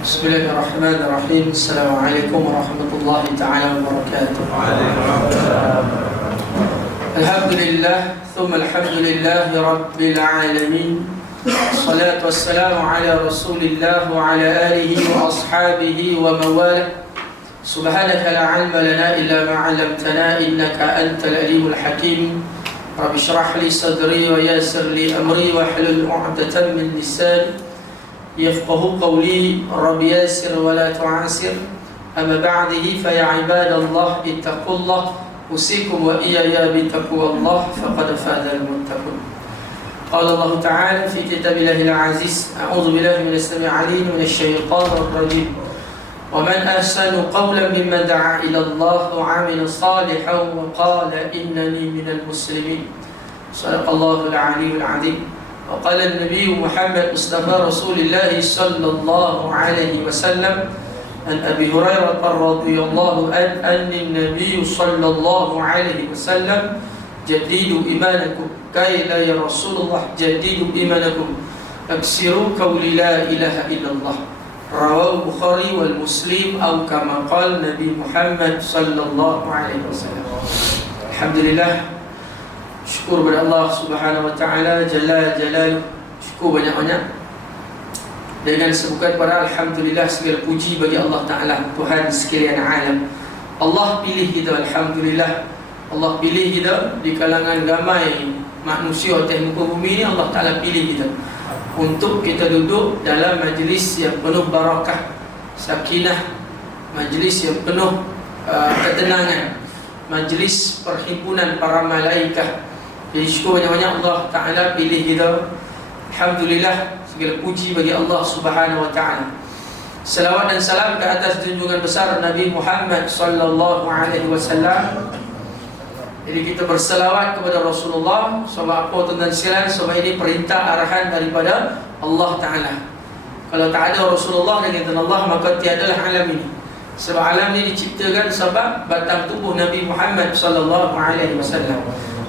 Bismillahirrahmanirrahim. Assalamualaikum warahmatullahi ta'ala wabarakatuh. Alhamdulillah, thumma alhamdulillahi rabbil alamin. Salatu wassalamu ala rasulillah wa ala alihi wa ashabihi wa mawalah. Subhanaka la ilma lana illa ma 'allamtana innaka antal alimul hakim. Rabbi shrah li sadri wa yassir li amri wa hlul 'uqdatam min lisani يفقه قولي رب ياسر ولا تعسر أما بعده فيا عباد الله اتقوا الله أوصيكم وإياي بتقوى الله فقد فاز المتقون. قال الله تعالى في كتاب الله العزيز أعوذ بالله من السميع العليم من الشيطان الرجيم ومن أحسن قولا ممن دعا إلى الله وعمل صالحا وقال إنني من المسلمين. صدق الله العلي العظيم. وقال النبي محمد مصطفى رسول الله صلى الله عليه وسلم عن أبي هريرة رضي الله عنه أن النبي صلى الله عليه وسلم جديدوا إيمانكم كي لا يا رسول الله جديدوا إيمانكم أكسروا قول لا إله إلا الله. رواه البخاري والمسلم أو كما قال النبي محمد صلى الله عليه وسلم. الحمد لله. Syukur kepada Allah Subhanahu wa taala jalla jalaluh. Syukur banyak-banyak. Dengan sebutan pada alhamdulillah, segala puji bagi Allah Taala, Tuhan sekalian alam. Allah pilih kita, alhamdulillah. Allah pilih kita di kalangan ramai manusia atas muka bumi ini. Allah Taala pilih kita untuk kita duduk dalam majlis yang penuh barakah, sakinah, majlis yang penuh ketenangan, majlis perhimpunan para malaikat. Jadi syukur banyak-banyak Allah Ta'ala pilih kita. Alhamdulillah, segala puji bagi Allah Subhanahu Wa Ta'ala. Salawat dan salam ke atas junjungan besar Nabi Muhammad Sallallahu Alaihi Wasallam. Jadi kita bersalawat kepada Rasulullah. Sebab apa tuan-tuan sekalian? Sebab ini perintah arahan daripada Allah Ta'ala. Kalau tak ada Rasulullah dan izin Allah, maka tiadalah alam ini. Sebab alam ini diciptakan sebab batang tubuh Nabi Muhammad Sallallahu Alaihi Wasallam.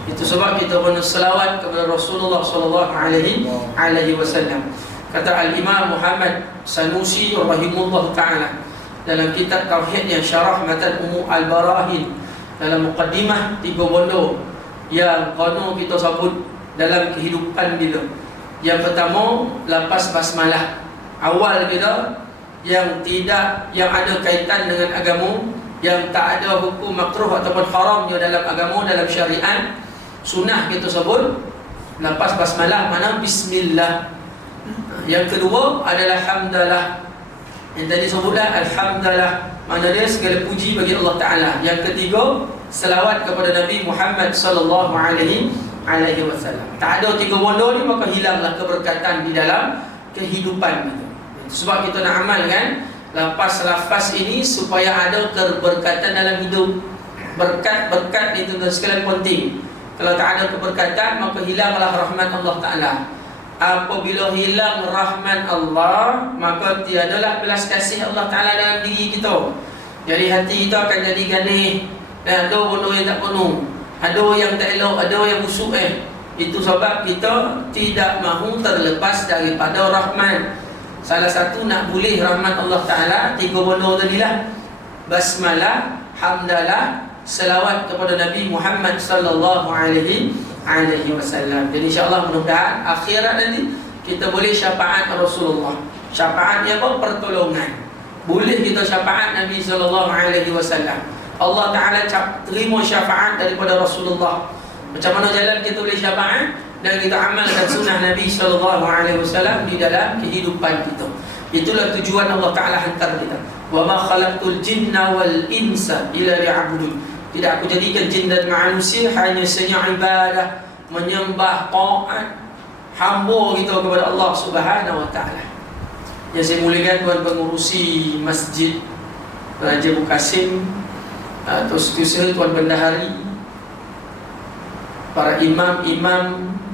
Itu sebab kita bersalawat kepada Rasulullah sallallahu alaihi wasallam. Kata Al-Imam Muhammad Sanusi rahimahullah taala dalam kitab tauhid yang syarah matan Ummu Al-Barahin, dalam muqaddimah 3 bondo yang kono kita sebut dalam kehidupan kita. Yang pertama, lapas basmalah. Awal kita yang ada kaitan dengan agama, yang tak ada hukum makruh ataupun haramnya dalam agama, dalam syariat. Sunnah kita sebut lapas basmalah, mana bismillah. Yang kedua adalah hamdalah. Yang tadi sebutlah alhamdulillah, mana dia segala puji bagi Allah Ta'ala. Yang ketiga, selawat kepada Nabi Muhammad sallallahu alaihi wasallam. Tak ada 3 bondo ni, maka hilanglah keberkatan di dalam kehidupan kita. Sebab kita nak amalkan lapas ini supaya ada keberkatan dalam hidup. Berkat itu tuan sekalian penting. Kalau tak ada keberkatan, maka hilanglah rahmat Allah Ta'ala. Apabila hilang rahmat Allah, maka tiadalah belas kasih Allah Ta'ala dalam diri kita. Jadi hati kita akan jadi ganih, dan ada benda yang tak penuh, ada yang tak elok, ada yang busuk. Itu sebab kita tidak mahu terlepas daripada rahmat. Salah satu nak boleh rahmat Allah Ta'ala, 3 benda tadilah: basmalah, hamdalah, selawat kepada Nabi Muhammad sallallahu alaihi wasallam. Jadi insya-Allah mudah-mudahan akhirat nanti kita boleh syafaat Rasulullah. Syafaatnya apa? Pertolongan. Boleh kita syafaat Nabi sallallahu alaihi wasallam. Allah Taala terima syafaat daripada Rasulullah. Macam mana jalan kita boleh syafaat? Dan kita amalkan sunnah Nabi sallallahu alaihi wasallam di dalam kehidupan kita. Itulah tujuan Allah Taala hantar kita. Wa ma khalaqtul jinna wal insa illa liya'budun. Tidak aku jadikan jin dan manusia hanya senya ibadah, menyembah, taat, hamba kita kepada Allah Subhanahu wa taala. Yang saya muliakan tuan pengurusi masjid Raja Bukasim, atau seterusnya tuan bendahari, para imam,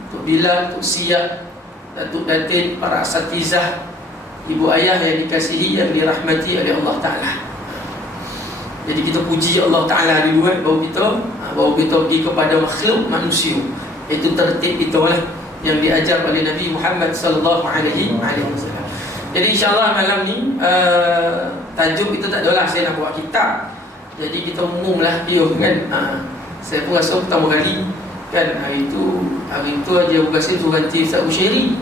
Tok Bilal, Tok Siap, Datuk Datin, para asatizah, ibu ayah yang dikasihi, yang dirahmati oleh Allah Ta'ala. Jadi kita puji Allah Ta'ala dulu, baru kita pergi kepada makhluk manusia. Itu tertib itu lah yang diajar oleh Nabi Muhammad sallallahu alaihi wasallam. Jadi insyaAllah malam ni tajuk kita tak adalah saya nak buat kitab. Jadi kita umum lah dia kan. Saya pun rasa pertama kali kan, hari tu aja Abu Qasim suruh ganti Ustaz Ushairi.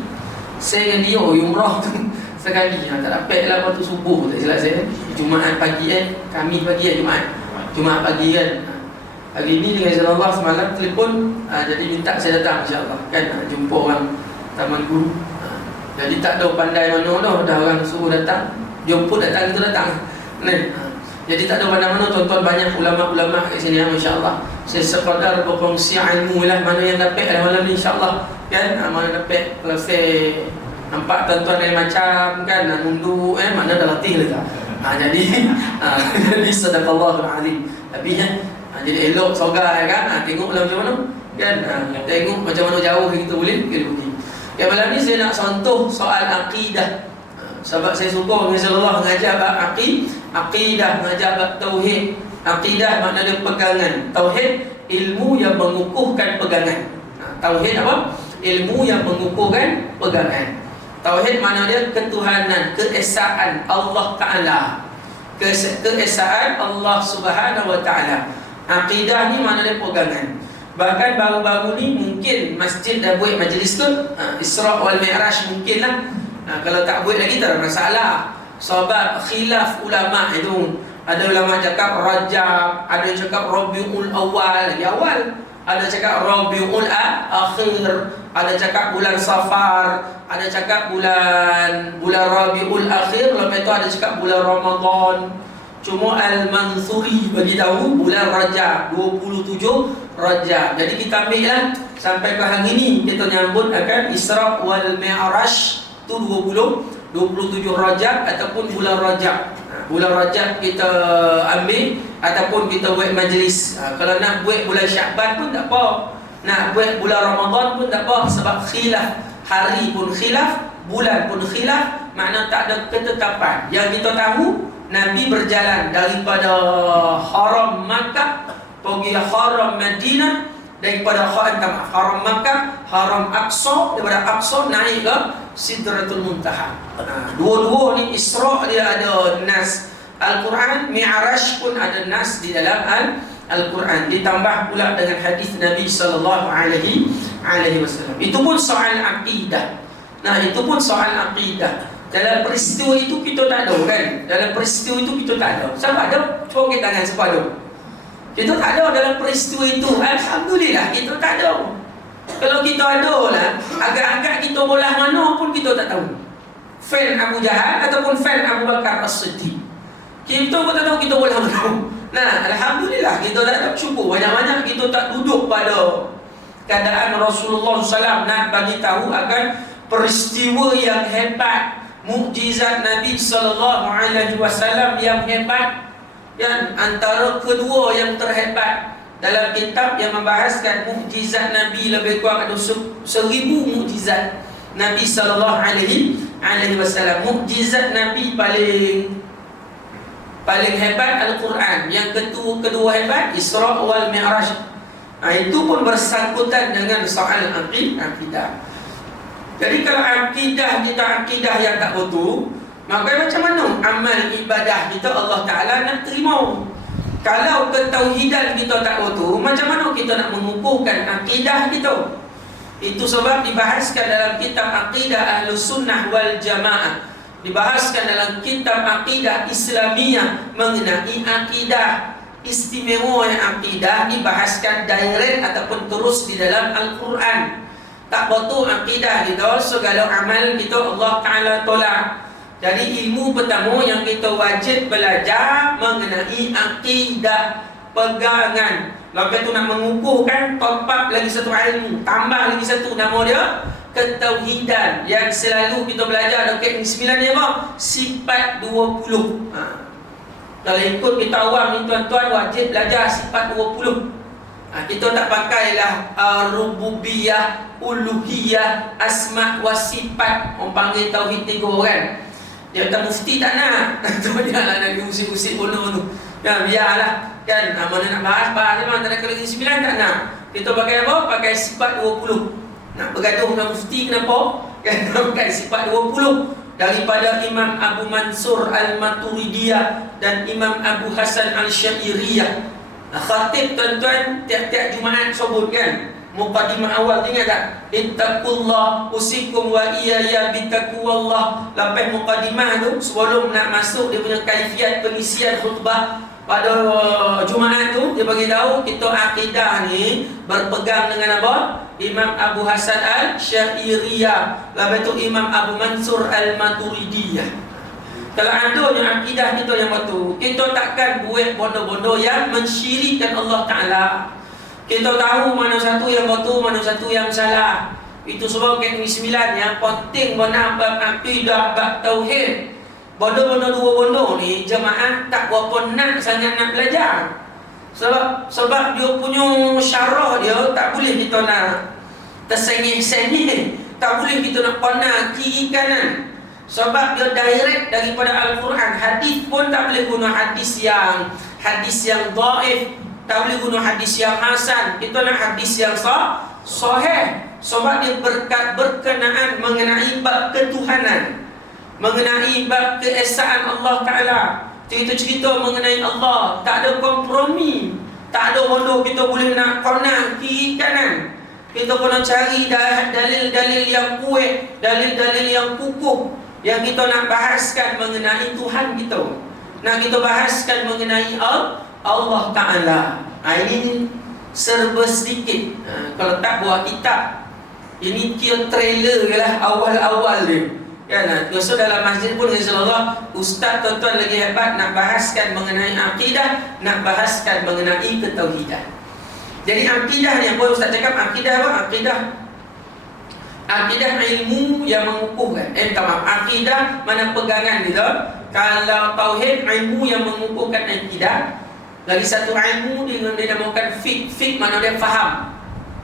Saya dengan dia umrah tu sekali, tak dapat lah waktu subuh, tak silap saya. Jumaat pagi Khamis pagi Jumaat pagi kan. Hari ni dengan izin Allah semalam telefon, jadi minta saya datang insyaAllah kan, jumpa orang Taman Guru. Jadi tak ada pandai mana dah, dah orang suruh datang, jemput datang itu datang. Jadi tak ada pandai mana, tuan-tuan banyak ulama-ulama kat sini insyaAllah. Saya sekadar berkongsi ilmu lah, mana yang dapat dah malam ni insyaAllah kan. Mana dapat, kalau saya nampak tuan-tuan lain macam kan, nunduk makna dah latih lah. Jadi sadaqallahul azim. Tapi jadi elok sogai kan, tengoklah macam mana kan, tengok macam mana jauh kita boleh pergi. Ya, malam ni saya nak sentuh soal akidah. Sebab saya suka Rasulullah mengajar bab akidah, mengajar bab tauhid. Akidah makna dia pegangan. Tauhid ilmu yang mengukuhkan pegangan. Tauhid apa? Ilmu yang mengukuhkan pegangan. Tauhid makna dia ketuhanan, keesaan Allah Ta'ala, keesaan Allah Subhanahu Wa Ta'ala. Akidah ni makna dia pegangan. Bahkan baru-baru ni mungkin masjid dah buat majlis tu, Isra' wal Mi'raj mungkin lah. Kalau tak buat lagi tak ada masalah. Sebab khilaf ulama' itu, ada ulama' cakap Rajab, ada cakap Rabiul Awal, lagi awal. Ada cakap Rabiul Akhir, ada cakap bulan Safar, ada cakap bulan Rabiul Akhir, lepas tu ada cakap bulan Ramadan. Cuma Al-Mansuri bagi tahu bulan Rajab, 27 Rajab. Jadi kita ambil lah sampai ke hari ni kita nyambut akan Isra' wal Mi'raj tu 27 Rajab ataupun bulan Rajab. Bulan Rajab kita ambil ataupun kita buat majlis. Kalau nak buat bulan Syaban pun tak apa, nak buat bulan Ramadan pun tak apa, sebab khilaf. Hari pun khilaf, bulan pun khilaf, makna tak ada ketetapan. Yang kita tahu, Nabi berjalan daripada Haram Makkah pergi Haram Madinah, daripada Haram Makkah, Haram Aqsa, daripada Aqsa naik ke Sidratul Muntaha. Dua-dua ni Isra' dia ada nas Al-Quran, Mi'raj pun ada nas di dalam Al-Quran, ditambah pula dengan hadis Nabi sallallahu alaihi wasallam. Itu pun soal akidah. Itu pun soal akidah. Dalam peristiwa itu kita tak ada kan? Dalam peristiwa itu kita tak ada. Siapa ada? Cuba angkat tangan, siapa ada? Kita tak ada dalam peristiwa itu. Alhamdulillah kita tak ada. Kalau kita ada lah, agak-agak kita bola mana pun kita tak tahu. Fan Abu Jahal ataupun fan Abu Bakar As-Siddiq, kita pun tak tahu kita bola mana. Alhamdulillah kita tak ada. Syukur banyak-banyak kita tak duduk pada keadaan Rasulullah SAW nak bagi tahu akan peristiwa yang hebat, mukjizat Nabi SAW yang hebat. Yang antara kedua yang terhebat dalam kitab yang membahaskan mukjizat Nabi, lebih kurang ada 1000 mukjizat Nabi SAW. Mukjizat Nabi paling hebat Al-Quran. Yang kedua hebat Isra' wal Mi'raj. Itu pun bersangkutan dengan soal akidah. Jadi kalau akidah kita akidah yang tak betul, maka macam mana amal ibadah kita Allah Ta'ala nak terima? Kalau ketauhidan kita tak betul, macam mana kita nak mengukuhkan akidah kita? Itu sebab dibahaskan dalam kitab Aqidah Ahlus Sunnah wal Jamaah, dibahaskan dalam kitab Aqidah Islamiyah mengenai akidah. Istimewa akidah dibahaskan direct ataupun terus di dalam Al-Quran. Tak betul akidah kita, segala amal kita Allah Ta'ala tolak. Jadi ilmu pertama yang kita wajib belajar mengenai akidah, pegangan. Lepas tu nak mengukuhkan, top up lagi satu ilmu, tambah lagi satu, nama dia ketauhidan. Yang selalu kita belajar dekat 9 ni apa? Sifat 20. Kalau ikut kita awam ni tuan-tuan, wajib belajar sifat 20. Kita tak pakailah rububiyah, uluhiyah, asma' wa sifat. Orang panggil tauhid 3 orang. Dia kata mufti tak nak. Janganlah nak usik-usik bono tu. Ya, biarlah kan. Mana nak bahas memang tak ada lagi 9 tak nak. Kita pakai apa? Pakai sifat 20. Nak bergaduh dengan mufti kenapa? Kan pakai sifat 20. daripada Imam Abu Mansur Al-Maturidiyah dan Imam Abu Hasan Al-Syairiyah. Khatib tuan-tuan tiap-tiap Jumaat sebut kan, muqaddimah awal ingat tak? Ittaqullah usikum wa iyaya bitaqwallah. Lepas muqaddimah tu, sebelum nak masuk dia punya kaifiat pengisian khutbah pada Jumaat tu, dia bagi tahu kita akidah ni berpegang dengan apa? Imam Abu Hasan Al-Syairiyah, lepas tu Imam Abu Mansur Al-Maturidiyah. Kalau adanya akidah kita yang betul, kita takkan buat bodoh-bodoh yang mensyirikkan Allah Ta'ala. Kita tahu mana satu yang betul, mana satu yang salah. Itu sebab K9 yang penting benar bab akidah, bab tauhid. Bodoh-bodoh dua bodoh ni jemaah tak berapa nak sangat nak belajar. Sebab dia punya syarah dia tak boleh kita nak tersengih-sengih, tak boleh kita nak pandang kiri kanan. Sebab dia direct daripada Al-Quran. Hadis pun tak boleh guna hadis yang dhaif, tak boleh guna hadis yang hasan. Kita nak hadis yang sahih. Sebab dia berkenaan mengenai bab ketuhanan, mengenai bab keesaan Allah Ta'ala. Cerita-cerita mengenai Allah, tak ada kompromi, tak ada bodoh kita boleh nak konang kiri kanan. Kita kena cari dalil-dalil yang kuat, dalil-dalil yang kukuh, yang kita nak bahaskan mengenai Tuhan kita, nak kita bahaskan mengenai Allah Ta'ala. Ini serba sedikit. Kalau tak buat kitab, ini kira trailer lah awal-awal dia. Kan? Biasa dalam masjid pun insyaAllah ustaz tuan-tuan lagi hebat nak bahaskan mengenai akidah, nak bahaskan mengenai ketauhidan. Jadi akidah ni apa ustaz cakap? Akidah apa? Akidah ilmu yang mengukuhkan. Akidah mana pegangan kita. Kalau tauhid, ilmu yang mengukuhkan akidah. Lagi satu ilmu dinamakan fiqh. Fiqh mana dia faham.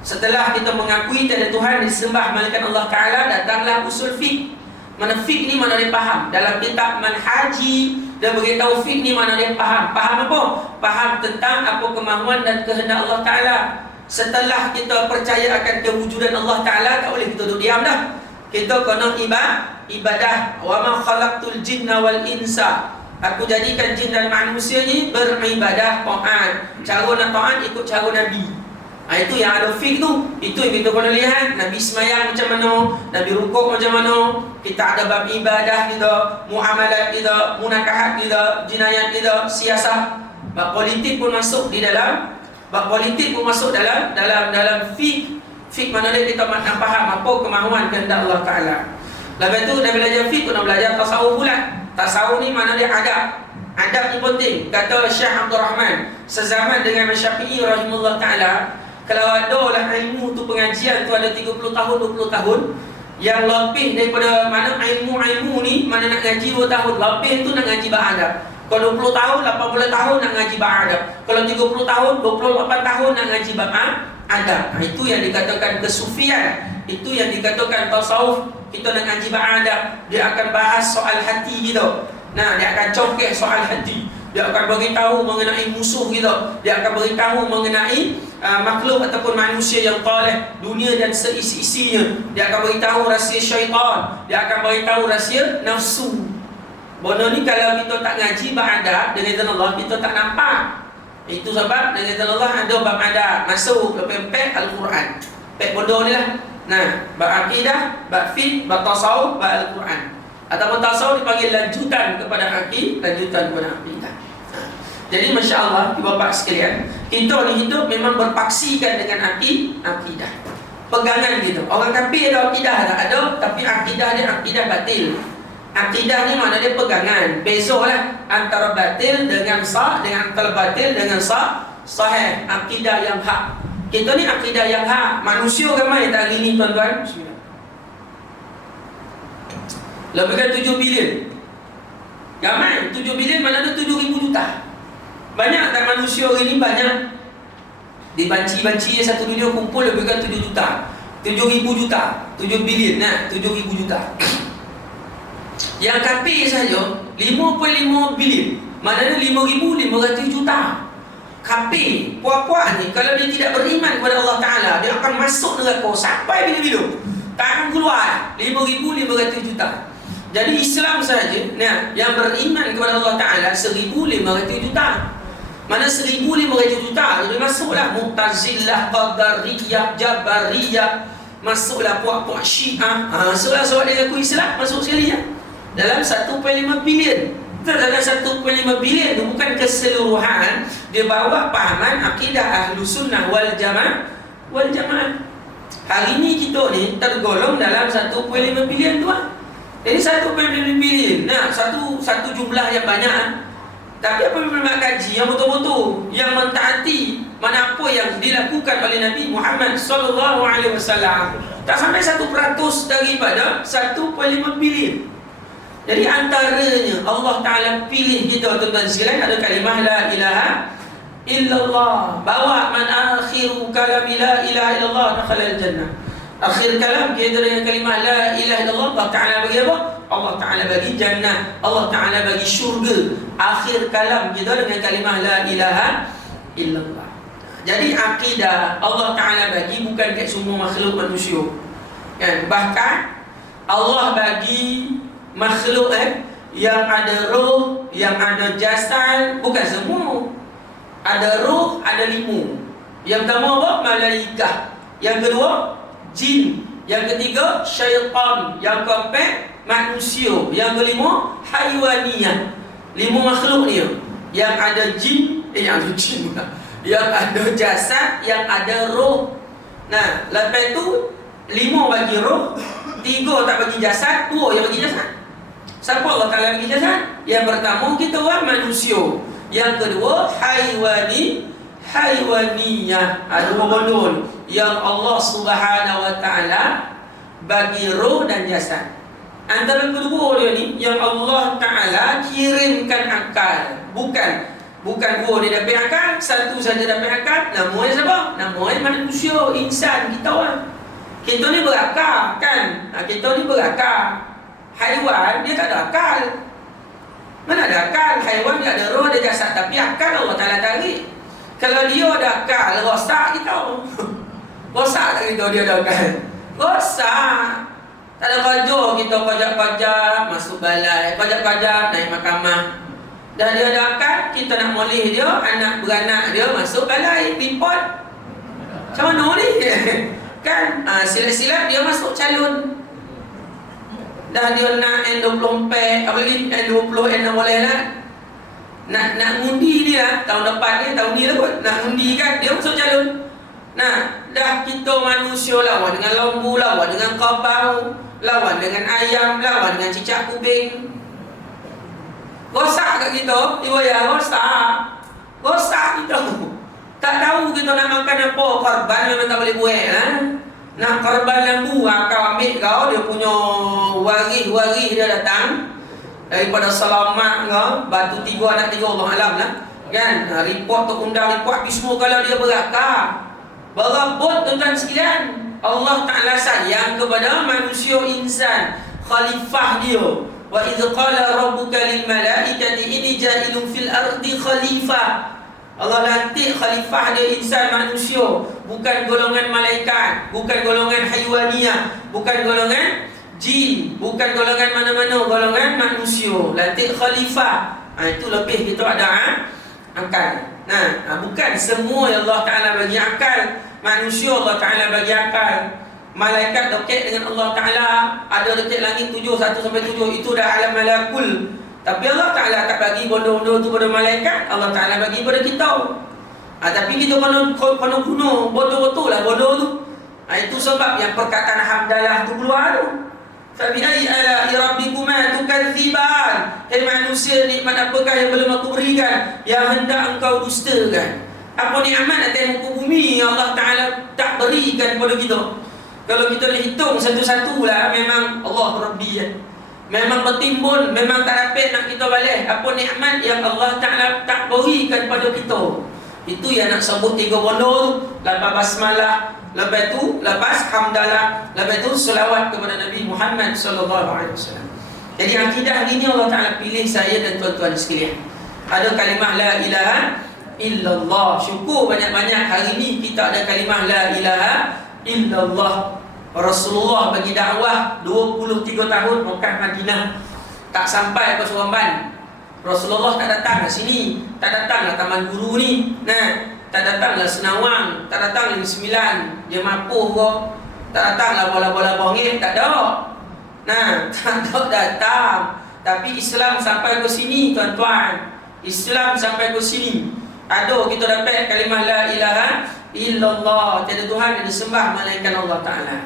Setelah kita mengakui tiada Tuhan disembah melainkan Allah Ta'ala, datanglah usul fiqh. Mana fiqh ni mana dia faham. Dalam kitab Manhaji dia beritahu fiqh ni mana dia faham. Faham apa? Faham tentang apa kemahuan dan kehendak Allah Ta'ala. Setelah kita percaya akan kewujudan Allah Ta'ala, tak boleh kita duduk diam dah. Kita kena ibadah. Wa ma khalaqtul jinna wal insa. Aku jadikan jin dan manusia ni beribadah, taat. Cara nak taat ikut cara Nabi. Itu yang ada fiqh tu. Itu yang kita kena lihat. Nabi semayang macam mana, Nabi rukuk macam mana. Kita ada bab ibadah kita, muamalat kita, munakahat kita, jinayat kita, siasat. Bab politik pun masuk di dalam. Bab politik pun masuk dalam fiqh. Fiqh mana dia kita nak faham apa kemahuan kehendak Allah Ta'ala. Lepas tu dah belajar fiqh, kena belajar tasawuf pula. Tasawuf ni mana dia adab. Adab ni penting. Kata Syekh Abdul Rahman, sezaman dengan Syafi'i rahimahullah Ta'ala, kalau ada lah ilmu tu, pengajian tu ada 30 tahun, 20 tahun, yang lebih daripada mana ilmu-ilmu ni, mana nak ngaji 2 tahun, lebih tu nak ngaji ba'adab. Kalau 20 tahun, 80 tahun nak ngaji ba'adab. Kalau 30 tahun, 28 tahun nak ngaji ba'adab. Itu yang dikatakan kesufian. Itu yang dikatakan tasawuf. Kita nak ngaji ba'adab, dia akan bahas soal hati kita. Dia akan congkak soal hati. Dia akan beritahu mengenai musuh kita. Dia akan beritahu mengenai makhluk ataupun manusia yang talih, dunia dan seisi-isinya. Dia akan beritahu rahsia syaitan. Dia akan beritahu rahsia nafsu. Benda ni kalau kita tak ngaji ba'adab, dengan izin Allah kita tak nampak. Itu sebab dengan izin Allah ada bab adab masuk lepas Al-Quran. Pek bodoh ni lah. Bab akidah, bab fiqh, bab tasawuf, bab Al-Quran. Ataupun tasawuf dipanggil lanjutan kepada lanjutan kepada akidah. Jadi Masya Allah, Bapak sekalian, kita ni hidup memang berpaksikan dengan akidah. Pegangan kita. Orang kafir ada akidah tak? Ada, tapi akidah dia akidah batil. Akidah ni mana dia pegangan. Bezalah antara batil dengan dengan antara batil dengan sahih. Akidah yang hak. Kita ni akidah yang hak. Manusia ramai tak hari ni tuan-tuan? Bismillah. Lebihkan 7 bilion. Ramai 7 bilion, mana ada 7,000 juta. Banyak tak manusia hari ni? Banyak. Di banci-banci satu dunia kumpul lebihkan 7 juta. 7,000 juta. 7 bilion 7,000 juta. Yang kafir saja 5.5 bilion. Maknanya 5,500 juta. Kafir, puak-puak ni kalau dia tidak beriman kepada Allah Ta'ala, dia akan masuk neraka sampai bila-bila. Tak akan keluar. 5,500 juta. Jadi Islam saja yang beriman kepada Allah Ta'ala 1,500 juta. Mana 1,500 juta jadi masuklah Mu'tazilah, Qadariyah, Jabariyah, masuklah puak-puak Syiah, masuklah sebab dia aku Islam, masuk sekali ya. Dalam 1.5 bilion. Dalam 1.5 bilion itu bukan keseluruhan. Dia bawa pahaman akidah Ahlus Sunnah wal Jamaah. Hari ni kita ni tergolong dalam 1.5 bilion tu lah. Jadi 1.5 bilion. Satu jumlah yang banyak. Tapi apabila nak kaji yang betul-betul, yang mentaati mana apa yang dilakukan oleh Nabi Muhammad SAW, tak sampai 1% daripada 1.5 bilion. Jadi antaranya Allah Ta'ala pilih kita tuan-tuan sekalian ada kalimah la ilaha illallah. Bawa man akhiru kalami la ilaha illallah dakhala al-jannah. Akhir kalam kita dengan kalimah la ilaha illallah, Allah Ta'ala bagi apa? Allah Ta'ala bagi jannah, Allah Ta'ala bagi syurga. Akhir kalam kita dengan kalimah la ilaha illallah. Jadi akidah Allah Ta'ala bagi bukan kat semua makhluk manusia kan? Bahkan Allah bagi makhluk yang ada roh, yang ada jasad, bukan semua. Ada roh, ada 5. Yang pertama apa? Malaikah. Yang kedua jin. Yang ketiga syaitan. Yang keempat manusia. Yang kelima haiwaniyah. 5 makhluk ni yang ada jin, yang ada jasad, yang ada roh. Nah, lepas tu 5 bagi roh, 3 tak bagi jasad, 2 yang bagi jasad. Siapa Allah Ta'ala bagi jasad? Yang pertama kita orang manusia. Yang kedua haiwaniyah. Ada 2 benda yang Allah Subhanahu Wa Ta'ala bagi roh dan jasad. Antara kedua dia ni yang Allah Ta'ala kirimkan akal. Bukan dua dia dapat akal, satu saja dapat akal. Namanya siapa? Namanya manusia, insan, kita orang. Kita ni berakal kan? Kita ni berakal. Haiwan dia tak ada akal. Mana ada akal? Haiwan dia ada roh, ada jasad, tapi akal Allah Ta'ala tarik. Kalau dia ada akal, rosak kita. Rosak tak kita dia ada akal? Rosak. Tak ada kerja kita pajak-pajak masuk balai, pajak-pajak naik mahkamah. Dah dia ada akal, kita nak moleh dia, anak beranak dia masuk balai, report. Macam mana ni? Kan? Silat-silat dia masuk calon. Dah dia nak N24, apalagi N20, N6 boleh lah. Nak ngundi dia tahun depan ni, tahun ni lah kot. Nak ngundi kan, dia masuk calon. Nah, dah kita manusia lawan dengan lembu, lawan dengan kabau, lawan dengan ayam, lawan dengan cicak kubing. Rosak kat kita, iwaya rosak kita. Tak tahu kita nak makan apa, korban memang tak boleh buat lah. Nak korban lembu, kau ambil kau, dia punya waris dia datang daripada selamat kau, batu 3 anak 3 Allah alam lah kan. Report tu undang report habis semua kalau dia berakar. Berabot tuan-tuan sekalian, Allah Ta'ala sayang kepada manusia insan, khalifah dia. Wa idh qala rabbuka lil malaikati inni ja'ilun fil ardi khalifah. Allah lantik khalifah dia insan manusia, bukan golongan malaikat, bukan golongan haiwaniyah, bukan golongan jin, bukan golongan mana-mana, golongan manusia. Lantik khalifah. Itu lebih kita ada akal. Bukan semua yang Allah Ta'ala bagi akal. Manusia Allah Ta'ala bagi akal. Malaikat dekat dengan Allah Ta'ala, ada dekat langit 7, 1 sampai 7. Itu dah alam malakul. Tapi Allah Ta'ala tak bagi benda-benda tu pada malaikat, Allah Ta'ala bagi pada kita. Tapi kita kena guna betul-betul lah benda tu. Itu sebab yang perkataan hamdalah tu keluar tu. Fabi'ai ala'i rabbikuma tukadziban. Hai manusia, nikmat apakah yang belum aku berikan yang hendak engkau dustakan? Apa nikmat atas muka bumi yang Allah Ta'ala tak berikan kepada kita? Kalau kita hitung satu-satu lah, memang Allah Rabbi ya. Memang bertimbun, memang tak dapat nak kita balik apa nikmat yang Allah Ta'ala tak berikan pada kita. Itu yang nak sebut 3 benda tu. Lepas basmalah, lepas tu lepas hamdalah, lepas tu selawat kepada Nabi Muhammad SAW. Jadi akidah hari ni Allah Ta'ala pilih saya dan tuan-tuan sekalian. Ada kalimah la ilaha illallah. Syukur banyak-banyak hari ni kita ada kalimah la ilaha illallah. Rasulullah bagi dakwah 23 tahun Mekah Madinah, tak sampai ke Seremban. Rasulullah tak datang ke sini, tak datang ke Taman Guru ni, tak datang ke Senawang, tak datang ke Sembilan, dia Mapuh ke, tak datang lah bola-bola bongit, tak ada. Tak ada datang. Tapi Islam sampai ke sini tuan-tuan. Islam sampai ke sini. Ada kita dapat kalimah la ilaha illallah, tiada Tuhan yang disembah melainkan Allah Ta'ala.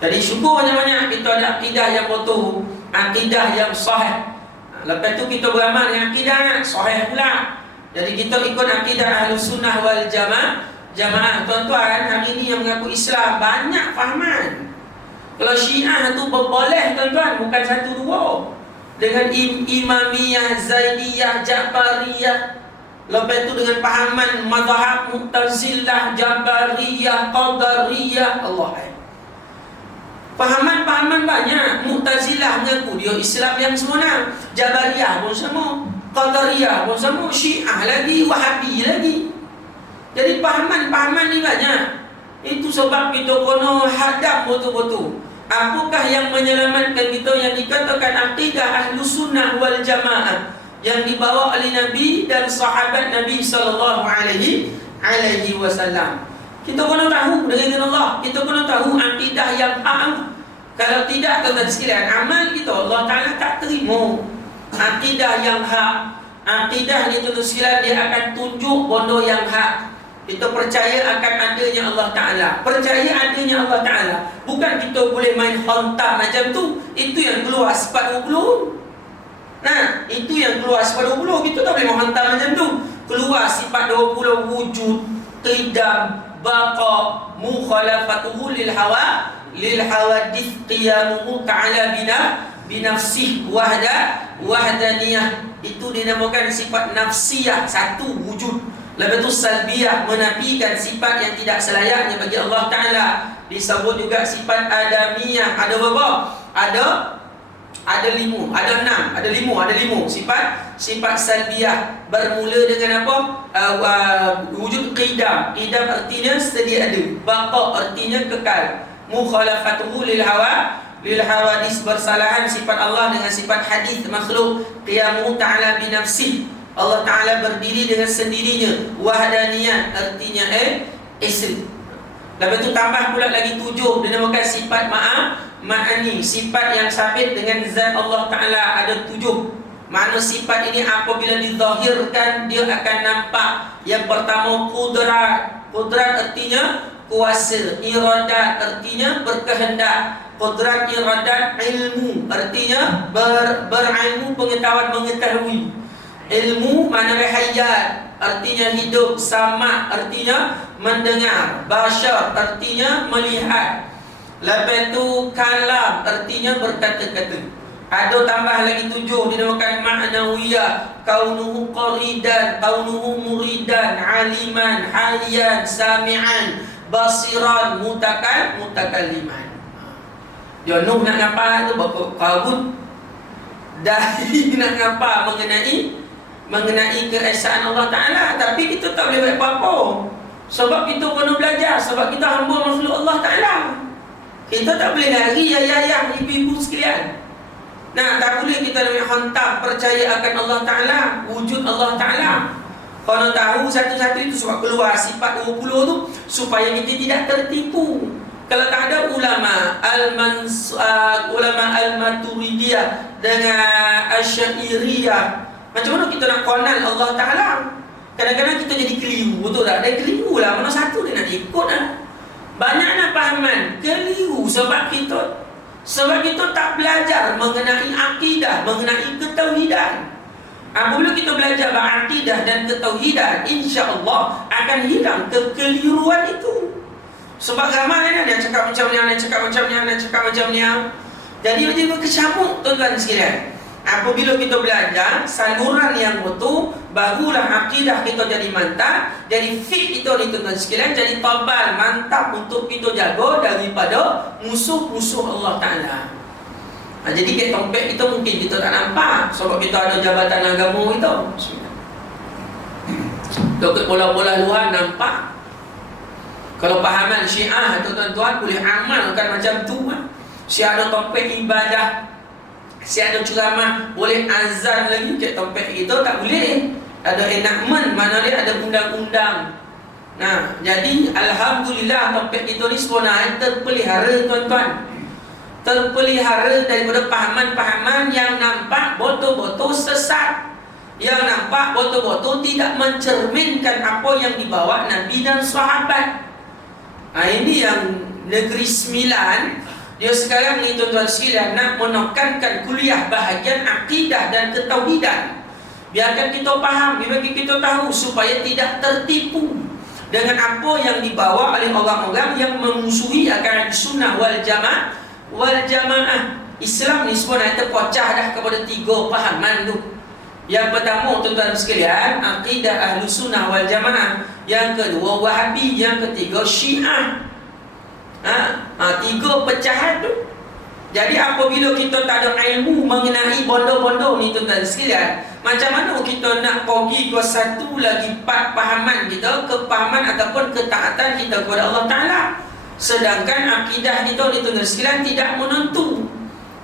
Jadi syukur banyak-banyak kita ada akidah yang betul, akidah yang sahih. Lepas tu kita beramal dengan akidah sahih pula. Jadi kita ikut akidah Ahlus Sunnah wal Jamaah. Tuan-tuan, hari ni yang mengaku Islam banyak fahaman. Kalau Syiah tu berboleh tuan-tuan, bukan satu dua. Dengan Imamiyah, Zaidiyah, Jabariyah. Lepas tu dengan fahaman mazhab Mu'tazilah, Jabariyah, Qadariyah. Allah. Fahaman-fahaman banyak. Mu'tazilah mengaku dia Islam yang sempurna, Jabariyah pun sama, Qadariyah pun sama, Syiah lagi, Wahabi lagi. Jadi fahaman-fahaman ni banyak. Itu sebab kita kena hadap betul-betul. Apakah yang menyelamatkan kita yang dikatakan akidah Ahlus Sunnah wal Jamaah yang dibawa oleh Nabi dan sahabat Nabi sallallahu alaihi wasallam. Kita kena tahu dengan Allah, kita kena tahu akidah yang hak. Kalau tidak, tuan-tuan sekalian, amal kita Allah Ta'ala tak terima. Akidah yang hak, akidah ni tuan-tuan sekalian, dia akan tunjuk bondo yang hak. Kita percaya akan adanya Allah Ta'ala, percaya adanya Allah Ta'ala. Bukan kita boleh main hantar macam tu. Itu yang keluar sifat 20. Itu yang keluar sifat 20. Kita tak boleh menghantar macam tu. Keluar sifat 20, wujud, qidam, baqa, mukhalafatuhu lil hawadith, qiyamuhu ta'ala binafsih, wahdaniyah. Itu dinamakan sifat nafsiyah, satu wujud. Lepas tu salbiyah, menafikan sifat yang tidak selayaknya bagi Allah Ta'ala. Disebut juga sifat adamiyah. Ada berapa? Ada lima sifat salbiyah. Bermula dengan apa? Wujud qidam. Qidam artinya sedia ada. Baqa artinya kekal. Mukhalafatuhu lil hawadis, bersalahan sifat Allah dengan sifat hadis makhluk. Qiyamuhu ta'ala binafsih, Allah Ta'ala berdiri dengan sendirinya. Wahdaniyah artinya esa. Lepas tu tambah pula lagi 7, dinamakan sifat ma'ani, sifat yang sabit dengan zat Allah Ta'ala. Ada 7. Makna sifat ini apabila dizahirkan, dia akan nampak. Yang pertama qudrat. Qudrat artinya kuasa. Iradat artinya berkehendak. Qudrat, iradat, ilmu artinya berilmu, pengetahuan, mengetahui. Ilmu makna hayat, artinya hidup. Sama artinya mendengar. Bashar artinya melihat. Lepas tu kalam artinya berkata-kata. Ada tambah lagi 7, dinamakan ma'nawiyah. Kaunuhu qaridan, kaunuhu muridan, aliman, halian, sami'an, basiran, mutakalliman. Dia Nuh nak ngapa tu kabut. Dahi nak ngapa mengenai keesaan Allah Ta'ala. Tapi kita tak boleh buat apa-apa. Sebab kita kena belajar. Sebab kita hamba makhluk Allah Ta'ala. Kita tak boleh lari ayah-ayah, ibu-ibu sekalian. Tak boleh kita nak hantar percaya akan Allah Ta'ala, wujud Allah Ta'ala. Kalau tahu satu-satu itu sebab keluar sifat 20 tu, supaya kita tidak tertipu. Kalau tak ada ulama al-Maturidiyah dengan Asy'ariyah, macam mana kita nak kenal Allah Ta'ala? Kadang-kadang kita jadi keliru, betul tak? Dia keliru lah, mana satu dia nak ikut lah. Banyak nak fahaman, keliru sebab kita tak belajar mengenai akidah, mengenai ketauhidan. Apabila kita belajar berakidah dan ketauhidan, insya-Allah akan hilang kekeliruan itu. Sebab ramai dia cakap macam ni, dia cakap macam ni, dia cakap macam ni. Jadi dia berkecamuk tuan-tuan sekalian. Apabila kita belajar saluran yang betul, barulah akidah kita jadi mantap, jadi fit kita ni tuan-tuan sekalian, jadi tabal, mantap untuk kita jaga daripada musuh-musuh Allah Ta'ala. Jadi kat tompek kita mungkin kita tak nampak, sebab kita ada jabatan agama kita. Dekat bola-bola luar nampak. Kalau pahaman Syiah tu tuan-tuan boleh amalkan macam tu kan. Si ada topik ibadah, si ada ceramah, boleh azan lagi kat topik kita, tak boleh. Ada enactment, mana dia ada undang-undang. Nah, jadi alhamdulillah topik kita ni sebenarnya terpelihara tuan-tuan. Terpelihara daripada pahaman-pahaman yang nampak betul-betul sesat, yang nampak betul-betul tidak mencerminkan apa yang dibawa Nabi dan sahabat. Ini yang Negeri Sembilan, dia sekarang ni tuan-tuan sekalian nak menekankan kuliah bahagian akidah dan ketauhidan. Biarkan kita faham, biarkan kita tahu supaya tidak tertipu dengan apa yang dibawa oleh orang-orang yang memusuhi akaran sunnah wal jamaah. Islam ni sebenarnya terpecah dah kepada 3 pahaman tu. Yang pertama tuan-tuan sekalian, akidah ahlu sunnah wal jamaah. Yang kedua Wahabi, yang ketiga Syiah. 3 pecahan tu. Jadi apabila kita tak ada ilmu mengenai bondo-bondo ni tuan-tuan sekalian, macam mana kita nak pergi ke satu lagi 4 pahaman kita, kepahaman ataupun ketaatan kita kepada Allah Ta'ala, sedangkan akidah kita ni tuan-tuan sekalian tidak menentu.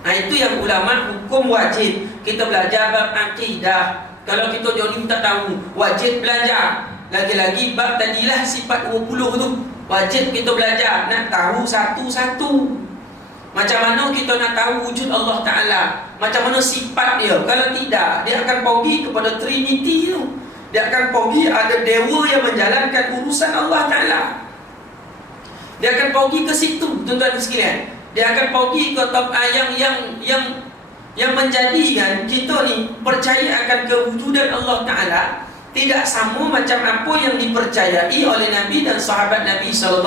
Itu yang ulama hukum wajib kita belajar bab akidah. Kalau kita jadi tak tahu, wajib belajar. Lagi-lagi bab tadilah sifat 20 tu, wajib kita belajar, nak tahu satu-satu. Macam mana kita nak tahu wujud Allah Ta'ala, macam mana sifat dia. Kalau tidak, dia akan pergi kepada Trinity tu. Dia akan pergi ada dewa yang menjalankan urusan Allah Ta'ala. Dia akan pergi ke situ tuan-tuan sekalian. Dia akan pergi ke yang menjadikan kita ni percaya akan kewujudan Allah Ta'ala tidak sama macam apa yang dipercayai oleh Nabi dan sahabat Nabi SAW.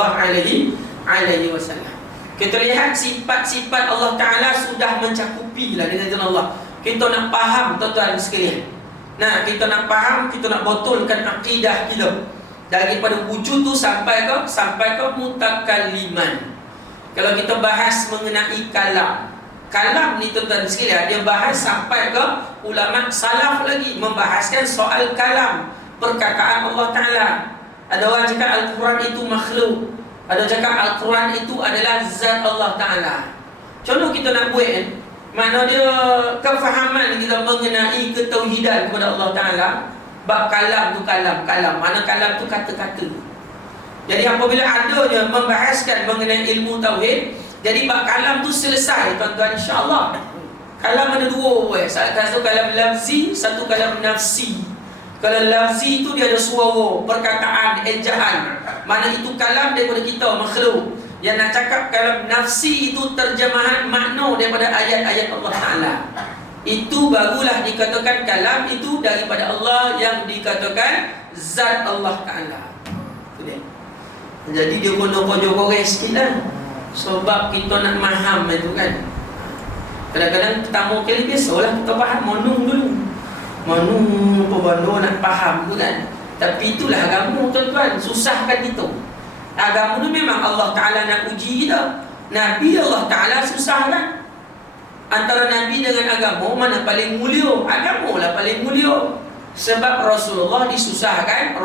Kita lihat sifat-sifat Allah Ta'ala sudah mencakupi lah dengan Allah. Kita nak faham tuan-tuan sekalian. Nah, kita nak faham, kita nak betulkan akidah kita. Daripada wujud tu sampai ke mutakalliman. Kalau kita bahas mengenai kalam ni tuan-tuan sekalian, dia bahas sampai ke ulama salaf lagi membahaskan soal kalam, perkataan Allah Ta'ala. Ada orang cakap Al-Quran itu makhluk, ada cakap Al-Quran itu adalah zat Allah Ta'ala. Contoh kita nak buat, mana dia kefahaman kita mengenai ketauhidan kepada Allah Ta'ala. Bab kalam tu kalam, mana kalam tu kata-kata. Jadi apabila adanya membahaskan mengenai ilmu tauhid, jadi bab kalam tu selesai tuan-tuan, insya-Allah. Kalam ada 2, satu kalam lafzi, satu kalam nafsi. Kalau lafzi tu dia ada suara, perkataan, ejaan. Mana itu kalam daripada kita, makhluk. Yang nak cakap kalam nafsi itu terjemahan makna daripada ayat-ayat Allah Ta'ala. Itu barulah dikatakan kalam itu daripada Allah, yang dikatakan zat Allah Ta'ala. Itu dia. Jadi dia guna korang sikit lah, sebab kita nak faham itu kan. Kadang-kadang pertama kali biasalah kita faham monung dulu. Monung apa benda nak faham tu kan. Tapi itulah agama tuan-tuan, susahkan itu. Agama tu memang Allah Ta'ala nak uji kita. Nabi Allah Ta'ala susahkan. Antara Nabi dengan agama, mana paling mulia? Agama lah paling mulia. Sebab Rasulullah disusahkan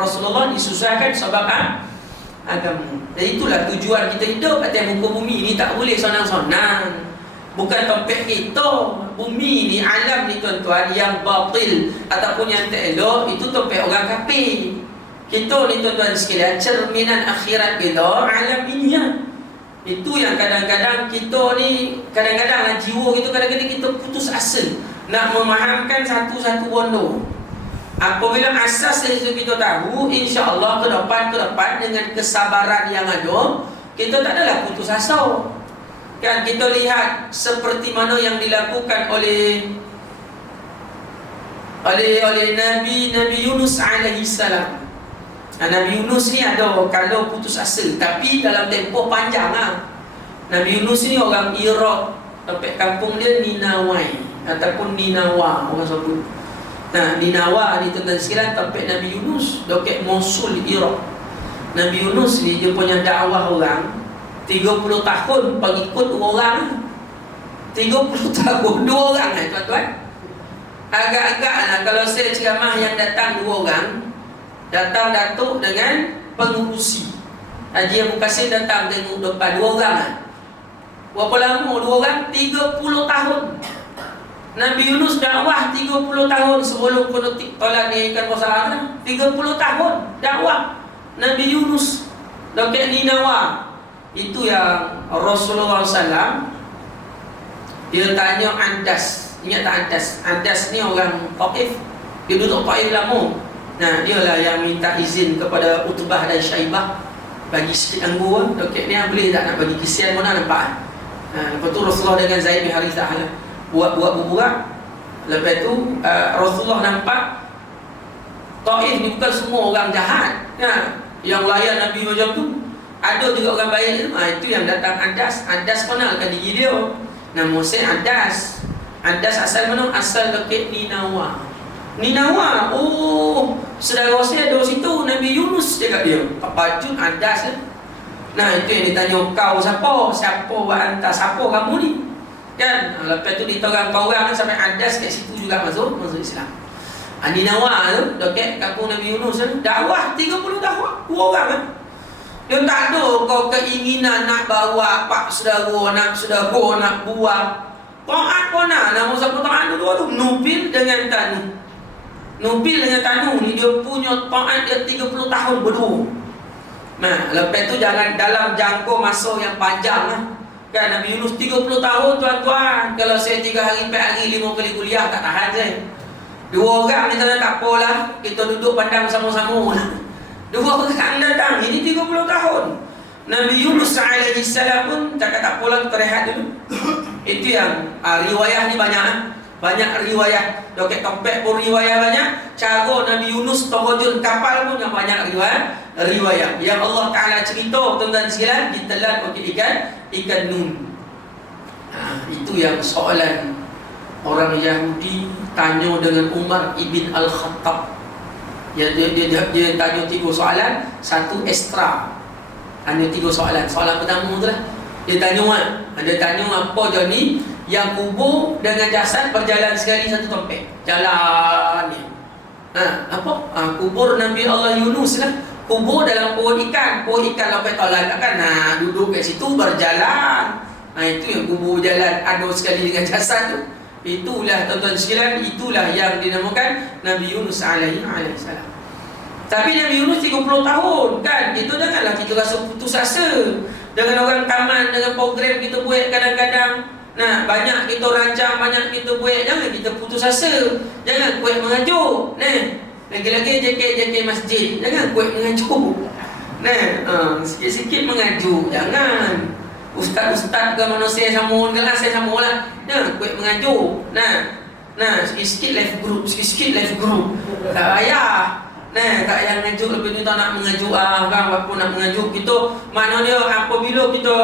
sebab agama. Dan itulah tujuan kita hidup atas muka bumi ni. Tak boleh senang-senang. Bukan topik kita. Bumi ni, alam ni tuan-tuan, yang batil ataupun yang tak elok, itu topik orang kafir. Kita ni tuan-tuan sekalian, cerminan akhirat kita alam ini ya. Itu yang kadang-kadang kita ni, kadang-kadang jiwa kita, kadang-kadang kita putus asa nak memahamkan satu-satu bondo. Apabila asas itu kita tahu, insya-Allah ke depan dengan kesabaran yang ada, kita tak adalah putus asa. Kan kita lihat seperti mana yang dilakukan oleh Nabi Yunus alaihi salam. Nabi Yunus ni ada kalau putus asa, tapi dalam tempoh panjang lah. Nabi Yunus ni orang Iraq, tempat kampung dia Ninawai ataupun Ninawa orang sebut. Nah, Ninawa ni tuan-tuan sekalian tempat Nabi Yunus, dekat Mosul, Iraq. Nabi Yunus ni dia punya dakwah orang 30 tahun pengikut 2 orang. 30 tahun 2 orang tuan-tuan. Agak-agak lah kalau saya ceramah yang datang 2 orang, datang datuk dengan pengurusi. Haji Abu Qasim datang tengok depan 2 orang kan. Berapa lama 2 orang? 30 tahun. Nabi Yunus dakwah 30 tahun sebelum kena tolak ni ikan besar. 30 tahun dakwah Nabi Yunus dekat Ninawa. Itu yang Rasulullah SAW dia tanya Andas. Ingat tak Andas? Andas ni orang Taif. Dia duduk Taif lama. Nah, dialah yang minta izin kepada Utbah dan Syaibah bagi sikit anggur. Dekat ni boleh tak nak bagi kesian mana nampak. Lepas tu Rasulullah dengan Zaid bin Harithah buat berbual. Lepas tu Rasulullah nampak Taif ni bukan semua orang jahat. Yang layan Nabi macam tu. Ada juga orang baik tu. Itu yang datang Andas. Andas kenalkan diri dia. Nama saya Andas. Andas asal mana? Asal dekat Ninawa. Ninawa. Oh, saudara saya ada situ. Nabi Yunus cakap dia. Kepajun Andas. Nah, itu yang ditanya, kau siapa? Siapa hantar? Siapa kamu ni? Kan? Lepas tu ditorang kau orang sampai Andas kat situ juga masuk Islam. Ninawa tu dekat kampung Nabi Yunus. Dakwah 30 tahun. 2 orang kan? Dia tak ada kau keinginan nak bawa pak saudara, nak buat taat pun nak. Nama siapa taat dua tu? Nubil dengan Tanu. Nubil dengan Tanu ni dia punya taat dia 30 tahun berdua. Nah, lepas tu jangan dalam jangka masa yang panjang lah. Kan Nabi Yunus 30 tahun tuan-tuan. Kalau saya 3 hari, 4 hari, 5 kali kuliah tak tahan saya. 2 orang ni tak apalah. Kita duduk pandang sama-sama lah. 2 orang datang, ini 30 tahun. Nabi Yunus AS pun cakap tak apalah, kita rehat dulu. Itu yang riwayah ni banyak. Banyak riwayah. Dekat tempat pun riwayah banyak. Cara Nabi Yunus terjun kapal pun yang banyak riwayah. Yang Allah Ta'ala cerita tuan-tuan sekalian ditelan oleh ikan nun. Itu yang soalan orang Yahudi tanya dengan Umar ibn Al-Khattab. Dia tanya 3 soalan, 1 ekstra. Tanya 3 soalan. Soalan pertama tu lah. Dia tanya apa je ni yang kubur dengan jasad berjalan sekali satu tempat. Jalan ni. Kubur Nabi Allah Yunus lah. Kubur dalam pohon ikan. Pohon ikan lepas tolak kan. Duduk kat situ berjalan. Itu yang kubur jalan ada sekali dengan jasad tu. Itulah tuan-tuan sekalian, itulah yang dinamakan Nabi Yunus alaihissalam. Tapi Nabi Yunus 30 tahun kan. Itu janganlah kita rasa putus asa dengan orang taman, dengan program kita buat kadang-kadang. Nah, banyak kita rancang, banyak kita buat. Jangan kita putus asa. Jangan kuat mengajuk. Lagi-lagi JK masjid. Jangan kuat mengajuk. Sikit-sikit mengajuk. Jangan. Ustaz-ustaz ke manusia sama ke lah, saya sama lah. Kuat mengajuk. Sikit-sikit live group. Tak payah. Tak payah mengajuk. Lepas tu tak nak mengajuk kan, apa nak mengajuk kita. Maknanya apabila kita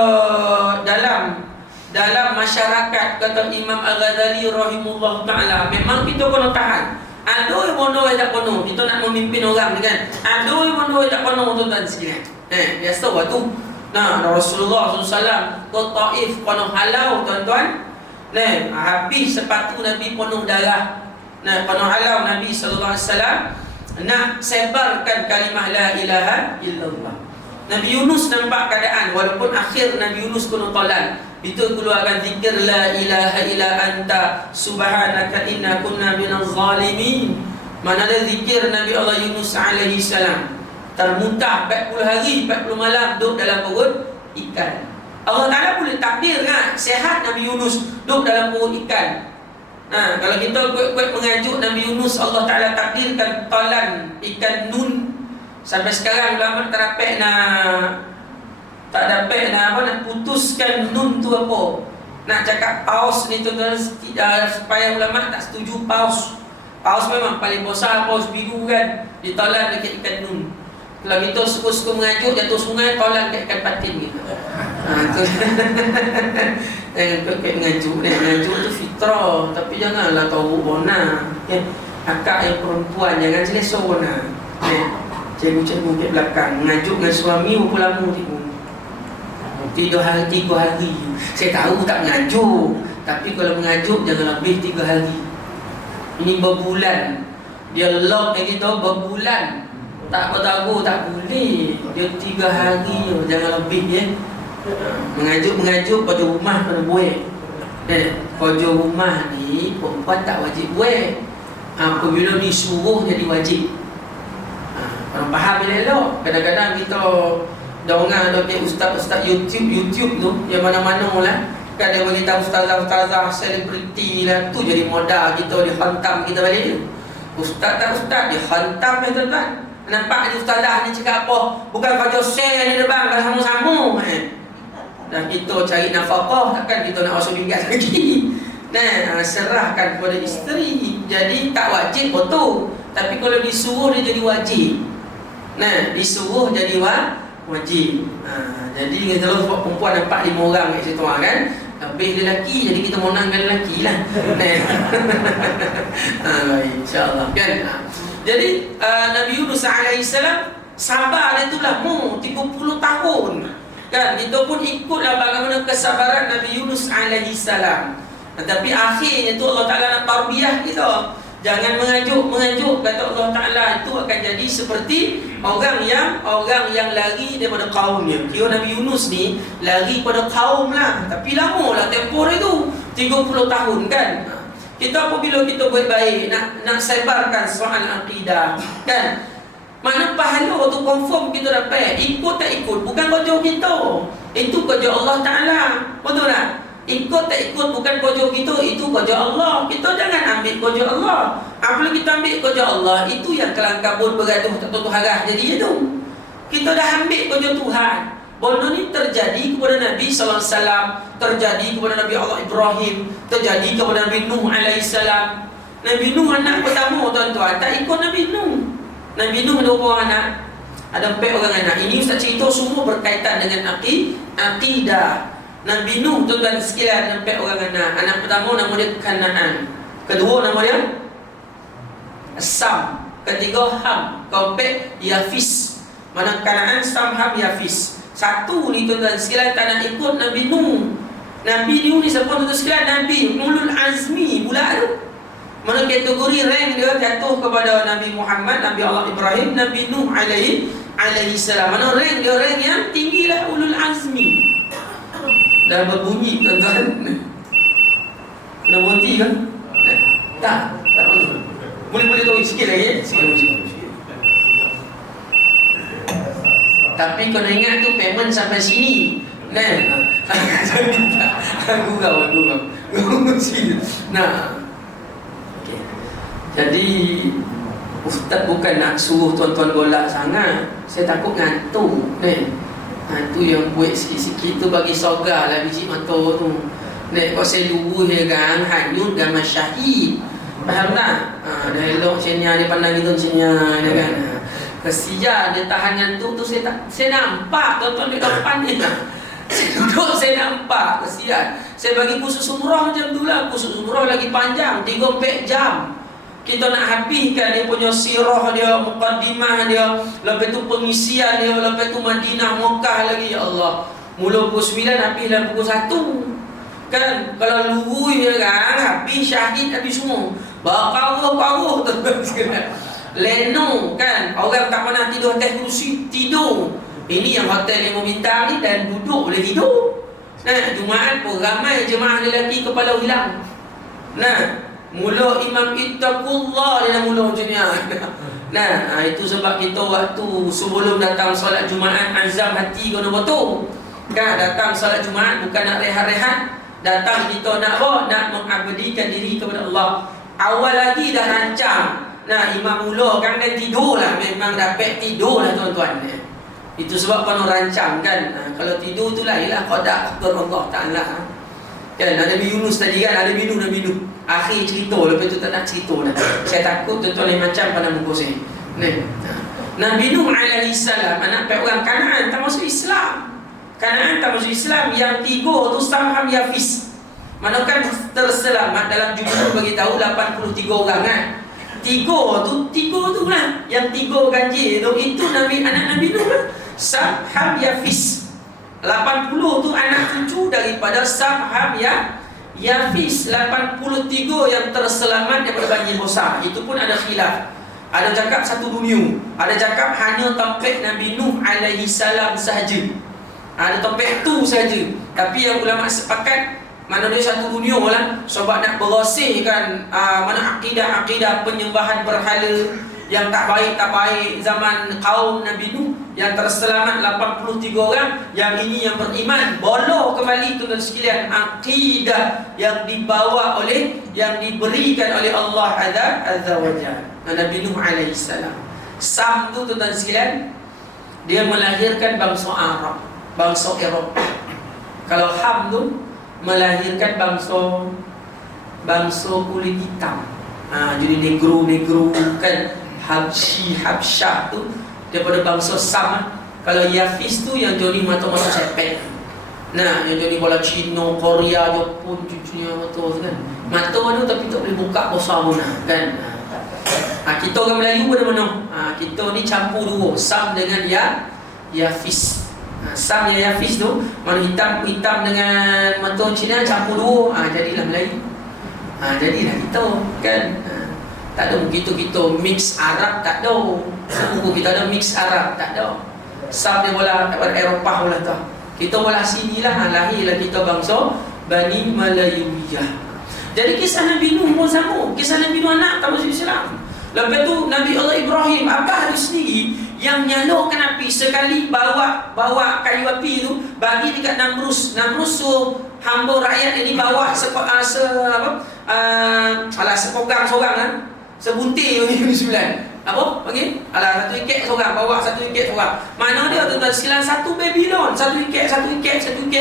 dalam masyarakat, kata Imam Al-Ghazali rahimahullah ta'ala, memang kita kena tahan. Ada yang bodoh yang tak penuh. Kita nak memimpin orang ni kan. Ada yang bodoh yang tak penuh tuan-tuan sekalian. Biasa waktu Rasulullah SAW ke Taif penuh halau tuan-tuan. Habis sepatu Nabi penuh darah. Penuh halau Nabi SAW nak sebarkan kalimah la ilaha illallah. Nabi Yunus nampak keadaan, walaupun akhir Nabi Yunus kena tolak. Itu keluarkan zikir la ilaha illa anta subhanaka inna kunna minaz zalimin. Mana ada zikir Nabi Allah Yunus alaihi salam. Termuntah 40 hari 40 malam duduk dalam perut ikan. Allah Ta'ala boleh takdir kan, sehat Nabi Yunus duduk dalam perut ikan. Kalau kita kuat-kuat mengajuk Nabi Yunus, Allah Ta'ala takdirkan talan ikan nun. Sampai sekarang ulama tak dapat nak putuskan nun tu apa. Nak cakap paus ni tuan-tuan, supaya ulama tak setuju paus. Paus memang paling besar, paus biru kan, ditalan dekat ikan nun. Kalau kita suka-suka mengajuk jatuh sungai, tolak kat ikan patin gitu. Tu. Mengajuk tu fitrah, tapi janganlah tahu bona. Akak yang perempuan jangan selesa bona. Cikgu-cikgu kat belakang mengajuk dengan suami berapa lama cikgu? 3 hari. Saya tahu tak mengajuk, tapi kalau mengajuk jangan lebih 3 hari. Ini berbulan. Dia lock kita berbulan. Tak bertahu tak boleh. Dia 3 hari je, jangan lebih ya. Mengajuk pada rumah kena buat. Pada rumah ni perempuan tak wajib buat. Apabila disuruh jadi wajib. Orang faham ni elok. Kadang-kadang kita orang ada ustaz-ustaz YouTube tu yang mana-mana lah. Kan dia beritahu ustazah-ustazah selebriti lah, tu jadi modal kita, dihantam kita balik. Ustaz tak ustaz, dihantam lah tuan-tuan. Nampak ni ustazah ni cakap apa? Bukan kau share ni depan, kau sama-sama. Dan kita cari nafkah, takkan kita nak masuk bingkas lagi. Nah, serahkan kepada isteri. Jadi tak wajib betul. Tapi kalau disuruh dia jadi wajib. Nah, disuruh jadi wajib. Jadi kalau sebab perempuan nampak 5 orang kat situ kan, lebih lelaki, jadi kita menangkan lelaki lah. InsyaAllah kan. Jadi Nabi Yunus AS sabar dia tu lah 30 tahun kan. Kita pun ikutlah bagaimana kesabaran Nabi Yunus AS. Tapi akhirnya tu Allah Ta'ala nak tarbiyah kita. Jangan mengajuk kata Allah Ta'ala, itu akan jadi seperti orang yang lari daripada kaumnya. Kira Nabi Yunus ni lari pada kaum lah, tapi lama lah tempoh itu 30 tahun kan. Kita apabila kita buat baik, nak sebarkan soal akidah kan, mana pahala tu confirm kita dapat. Ikut tak ikut bukan kerja kita, itu kerja Allah Ta'ala. Betul tak? Ikut tak ikut bukan kerja kita, itu kerja Allah. Kita jangan ambil kerja Allah. Apabila kita ambil kerja Allah, itu yang kelang kabut bergaduh tak tahu harah jadi itu. Kita dah ambil kerja Tuhan. Benda ni terjadi kepada Nabi SAW, terjadi kepada Nabi Allah Ibrahim, terjadi kepada Nabi Nuh AS. Nabi Nuh anak pertama tuan-tuan, tak ikut Nabi Nuh. Nabi Nuh ada berapa anak? Ada 4 orang anak. Ini Ustaz cerita semua berkaitan dengan akidah. Nabi Nuh tuan-tuan sekalian 4 orang anak. Anak pertama nama dia Kanaan. Kedua nama dia Sam. Ketiga Ham. Keempat Yafis. Mana Kanaan, Sam, Ham, Yafis. Satu ni tuan-tuan sekalian tak nak ikut Nabi Nuh. Nabi Nuh ni siapa tuan-tuan sekalian? Nabi Ulul Azmi pula tu. Mana kategori rank dia jatuh kepada Nabi Muhammad, Nabi Allah Ibrahim, Nabi Nuh alaihi salam. Mana rank dia, rank yang tinggilah Ulul Azmi. Dah berbunyi tuan-tuan. Kena berhenti kan? Tak boleh tahu sikit lagi. Sikit. Tapi kau ingat tu payment sampai sini. Gurau. Nah. Okay. Jadi Ustaz bukan nak suruh tuan-tuan golak sangat. Saya takut ngantuk tu yang buat sikit-sikit tu bagi sogar lah biji mata tu. Kau saya luruh ya kan, hanyut dan masyahid. Faham tak? Dah elok macamnya dia pandang kita macamnya kan. Kesian dia tahan ngantuk tu, saya nampak tuan-tuan di depan ni. Saya duduk, saya nampak. Kesian. Saya bagi khusus umrah macam tu lah. Khusus umrah lagi panjang 3-4 jam. Kita nak habiskan dia punya sirah dia, muqaddimah dia, lepas tu pengisian dia, lepas tu Madinah, Mekah lagi. Ya Allah, mula pukul 9 habis dalam pukul 1 kan. Kalau lurus dia kan, habis syahid, habis semua. Baru tuan-tuan sekalian. Leno kan, orang tak pernah tidur atas kerusi, tidur. Ini yang hotel 5 bintang ni, dan duduk boleh tidur. Jumaat pun ramai jemaah lelaki kepala hilang. Mula imam ittaqullah dia mula macam ni. Itu sebab kita waktu sebelum datang solat Jumaat, azam hati kena betul kan. Datang solat Jumaat bukan nak rehat-rehat. Datang kita nak apa? Nak mengabdikan diri kepada Allah. Awal lagi dah rancang. Imam mula kan dia tidur lah. Memang dapat tidur lah tuan-tuan. Itu sebab kena rancang kan. Kalau tidur tu lah ialah qada Allah Ta'ala kan. Nabi Yunus tadi kan, ada Nabi Nuh. Akhir cerita, lepas tu tak nak cerita dah. Saya takut tuan-tuan lain macam pada muka saya. Nabi Nuh alaihi salam anak 4 orang Kanaan tak masuk Islam. Yang 3 tu Sam, Ham, Yafis. Mana kan terselamat dalam jumlah bagi tahu 83 orang kan. 3 tu lah. Yang 3 ganjil tu, itu anak Nabi Nuh lah. Sam, Ham, Yafis. 80 tu anak cucu daripada Sam, Ham, Yafis. 83 yang terselamat daripada banjir besar. Itu pun ada khilaf. Ada cakap satu dunia, ada cakap hanya tempat Nabi Nuh alaihi salam sahaja, ada tempat tu saja. Tapi yang ulama sepakat mana dia satu dunia lah, sebab nak bersihkan mana akidah penyembahan berhala yang tak baik zaman kaum Nabi Nuh yang terselamat 83 orang. Yang ini yang beriman, bolo kembali tuan sekalian, akidah yang dibawa oleh, yang diberikan oleh Allah Azza wa Jalla, Nabi Nuh alaihi salam. Sam tu tuan sekalian, dia melahirkan bangsa Arab, bangsa Eropah. Kalau Ham tu melahirkan bangsa kulit hitam. Jadi negro kan, Habsyah tu daripada bangsa Sam. Kalau Yafis tu yang jadi mata-mata sepet. Nah, yang jadi bola Cina, Korea, Jepun, cucunya mata tu kan. Mata mana tapi tak boleh buka besar mana kan. Kita orang Melayu pada mana? Kita ni campur dua, Sam dengan Yafis. Sam yang Yafis tu, mana hitam dengan mata Cina campur dua, jadilah Melayu. Jadilah kita kan. Tak ada kita mix Arab, tak ada. Buku kita ada mix Arab, tak ada. Sam dia bola Eropah bola tu. Kita bola sini lah, lahirlah kita bangsa Bani Malayuiyah. Jadi kisah Nabi Nuh pun sama. Kisah Nabi Nuh anak tak masuk Islam. Lepas tu Nabi Allah Ibrahim, abah dia sendiri yang nyalurkan api. Sekali bawa kayu api tu bagi dekat Namrus. Namrus suruh hamba rakyat ini bawa sepogang seorang kan. Sebuntir sembilan. Apa? Panggil? Satu ikat seorang, bawa satu ikat seorang. Mana dia tuan-tuan sekalian, satu Babylon, satu ikat.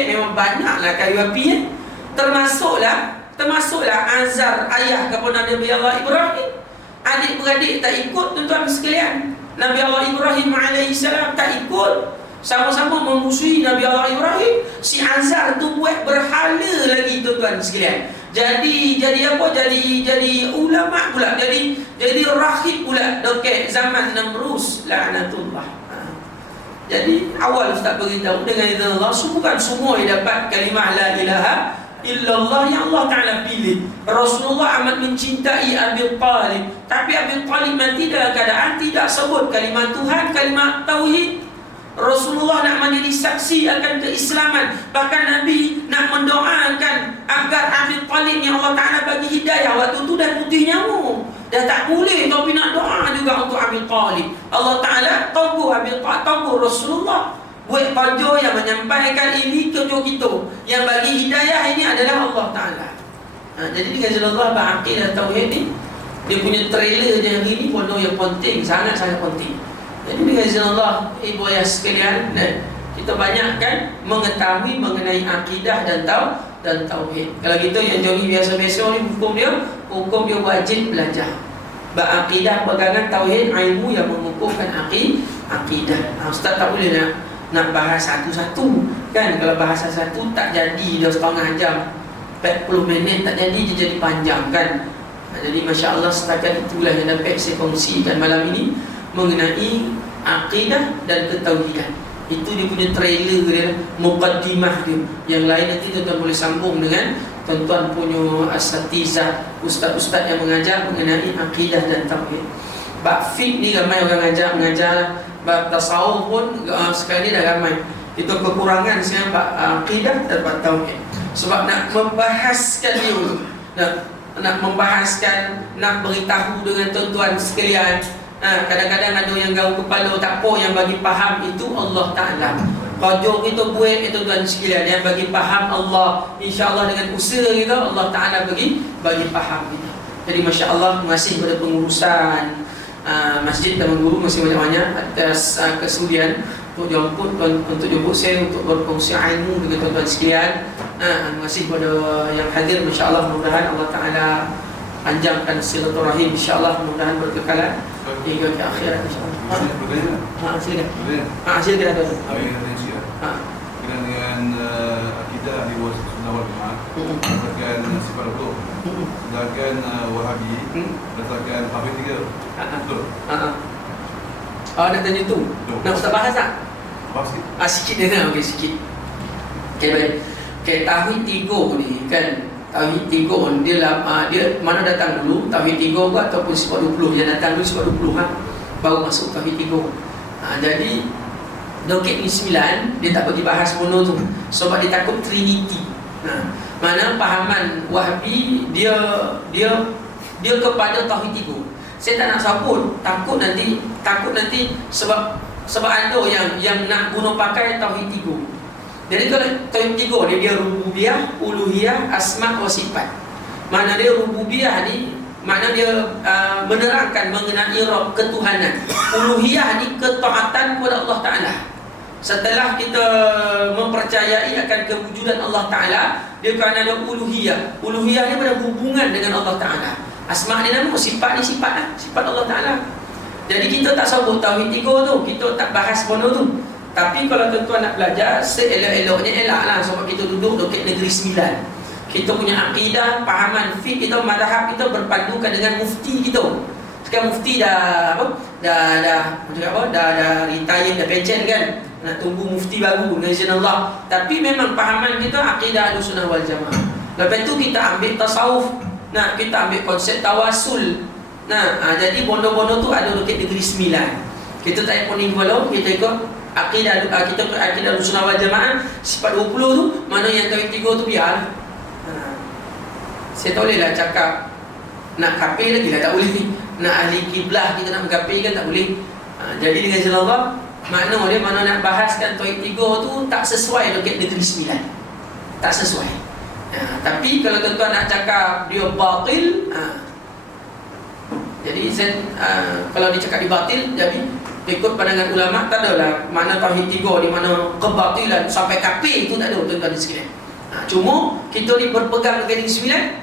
Memang banyaklah kayu api Termasuklah Azar, ayah kepada Nabi Allah Ibrahim. Adik-beradik tak ikut tuan-tuan sekalian. Nabi Allah Ibrahim alaihissalam tak ikut. Sama-sama memusuhi Nabi Allah Ibrahim. Si Azar tu buat berhala lagi tuan-tuan sekalian. Jadi apa? Jadi ulama pula. Jadi rahib pula dekat zaman Namrus laknatullah. Jadi awal Ustaz beritahu dengan izin Allah, bukan semua yang dapat kalimah la ilaha illallah yang Allah Ta'ala pilih. Rasulullah amat mencintai Abi Talib, tapi Abi Talib mati dalam keadaan tidak sebut kalimat Tuhan, kalimat Tauhid. Rasulullah nak menjadi saksi akan keislaman. Bahkan Nabi nak mendoakan agar Abi Talib yang Allah Ta'ala bagi hidayah. Waktu tu dah putih nyamuk, dah tak boleh, tapi nak doa juga untuk Abi Talib. Allah Ta'ala tahu Abi Talib, tahu Rasulullah buat kerja yang menyampaikan ini kerja kita. Yang bagi hidayah ini adalah Allah Ta'ala. Jadi dengan Allah berakidah tauhid ni, dia punya trailer dia hari ni pun yang penting, sangat-sangat penting. Jadi dengan Allah, ibu ayah sekalian, kita banyak kan mengetahui mengenai akidah dan tauhid. Kalau kita yang jadi biasa-biasa ni, hukum dia wajib belajar. Berakidah, pegangan tauhid, ilmu yang mengukuhkan akidah. Ustaz tak boleh nak bahas satu-satu kan. Kalau bahasa satu tak jadi, dah setengah jam, 40 minit tak jadi, dia jadi panjang kan. Jadi Masya Allah, setakat itulah yang dapat saya kongsikan malam ini mengenai akidah dan ketauhidan. Itu dia punya trailer dia, muqaddimah dia. Yang lain nanti tuan-tuan boleh sambung dengan tuan-tuan punya asatizah, ustaz-ustaz yang mengajar mengenai akidah dan tauhid. Bab fiqh ni ramai orang mengajar. Bab tasawuf pun sekarang ni dah ramai. Itu kekurangan saya bab akidah dan bab tauhid. Sebab nak membahaskan dia, nak membahaskan, nak beritahu dengan tuan-tuan sekalian. Kadang-kadang ada yang gaul kepala, tak apa, yang bagi faham itu Allah Ta'ala. Kerja kita buat itu tuan sekalian, yang bagi faham Allah. InsyaAllah dengan usaha kita, Allah Ta'ala bagi faham kita. Jadi Masya Allah, masih pada pengurusan masjid dan guru masih banyak-banyak atas kesudian untuk jemput saya untuk berkongsi ilmu dengan tuan-tuan sekalian. Masih pada yang hadir, Masya Allah, mudah-mudahan Allah Ta'ala panjangkan silaturahim, insya-Allah, mudah-mudahan berkekalan hingga ke akhirat, insya-Allah. Silakan. Silakan. Dengan akidah ahli sunnah wal jamaah, berdasarkan sifat Allah, berdasarkan Wahabi, berdasarkan Hafid 3. Betul. Nak tanya tu. Nak Ustaz bahas tak? Bahas sikit. Sikit dia nak, okey sikit. Okey baik. Okey, tauhid 3 ni kan. Tauhid 3 dia mana datang dulu, Tauhid 3 ke ataupun sifat 20 yang datang dulu sifat 20 baru masuk Tauhid 3. Jadi dokek ni 9 dia tak bagi bahas mono tu sebab dia takut Trinity. Mana pahaman Wahabi dia kepada Tauhid 3. Saya tak nak sabut, takut nanti sebab ada yang nak guna pakai Tauhid 3. Jadi kalau Tauhid 3 dia rububiyah, uluhiyah, asma wa sifat. Mana dia rububiyah ni, makna dia menerangkan mengenai Rabb, ketuhanan. Uluhiyah ni ketaatan kepada Allah Ta'ala. Setelah kita mempercayai akan kewujudan Allah Ta'ala, dia akan ada uluhiyah. Uluhiyah ni pada hubungan dengan Allah Ta'ala. Asma' ni nama, sifat ni sifat Allah Ta'ala. Jadi kita tak sebut Tauhid 3 tu, kita tak bahas bono tu. Tapi kalau tuan-tuan nak belajar, seelok-eloknya elaklah sebab kita duduk dekat negeri 9. Kita punya akidah, pahaman fiqh kita, madhab kita berpandukan dengan mufti kita. Sekarang mufti dah retire, dah pension kan. Nak tunggu mufti baru dengan izin Allah. Tapi memang pahaman kita akidah Ahlussunnah wal Jamaah. Lepas tu kita ambil tasawuf. Kita ambil konsep tawasul. Jadi bondo-bondo tu ada dekat negeri 9. Kita tak ikut ni kalau kita ikut akidah Ahlussunnah wal Jamaah sifat 20 tu, mana yang Tauhid 3 tu biar. Saya tak boleh lah cakap nak kafir lagi lah, tak boleh. Nak ahli kiblah kita nak mengkafirkan tak boleh. Jadi dengan izin Allah, makna dia mana nak bahaskan Tauhid 3 tu tak sesuai dekat negeri 9. Tak sesuai. Tapi kalau tuan-tuan nak cakap dia batil, jadi kalau dia cakap dia batil, jadi ikut pandangan ulama tak adalah mana Tauhid 3 di mana kebatilan sampai kafir itu tak ada tuan-tuan di sekalian. Cuma kita ni berpegang dengan 9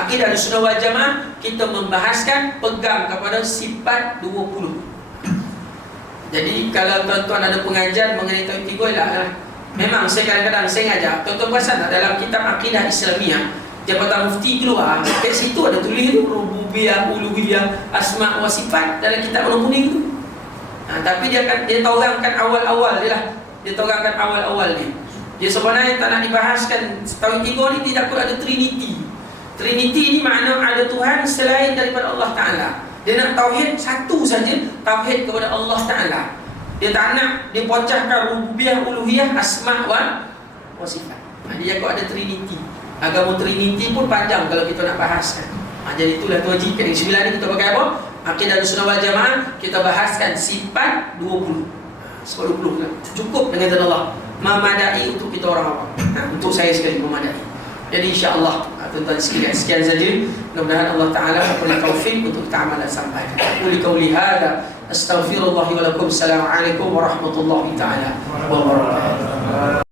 akidah Ahlussunnah wal Jamaah, kita membahaskan pegang kepada sifat 20. Jadi kalau tuan-tuan ada pengajian mengenai Tauhid 3 lah. Memang saya kadang-kadang saya ngajar, tuan-tuan perasan tak dalam kitab akidah Islamiah Jabatan Mufti keluar, kat situ ada tulis tu rububiyah, uluhiyah, asma wa sifat dalam kitab warna kuning tu. Tapi dia taurangkan awal-awal dia lah. Dia taurangkan awal-awal ni. Dia sebenarnya tak nak dibahaskan Tauhid 3 ni tidak perlu ada Trinity. Trinity ni makna ada Tuhan selain daripada Allah Ta'ala. Dia nak tauhid satu saja, tauhid kepada Allah Ta'ala. Dia tak nak dia pecahkan rububiyah, uluhiyah, asma wa sifat. Dia kau ada Trinity. Agama Trinity pun panjang kalau kita nak bahaskan. Jadi itulah tu wajib. Yang 9 ni kita pakai apa? Akidah Ahlussunnah wal Jamaah, kita bahaskan sifat 20. Sifat 20 lah. Cukup dengan izin Allah. Memadai untuk kita orang awam. Untuk saya sekali memadai. Jadi insya-Allah tuan-tuan sekalian, sekian saja. Mudah-mudahan Allah Taala memberi taufik untuk kita amal dan sampaikan. Qul qauli hadza astaghfirullah wa lakum. Assalamualaikum warahmatullahi taala wabarakatuh.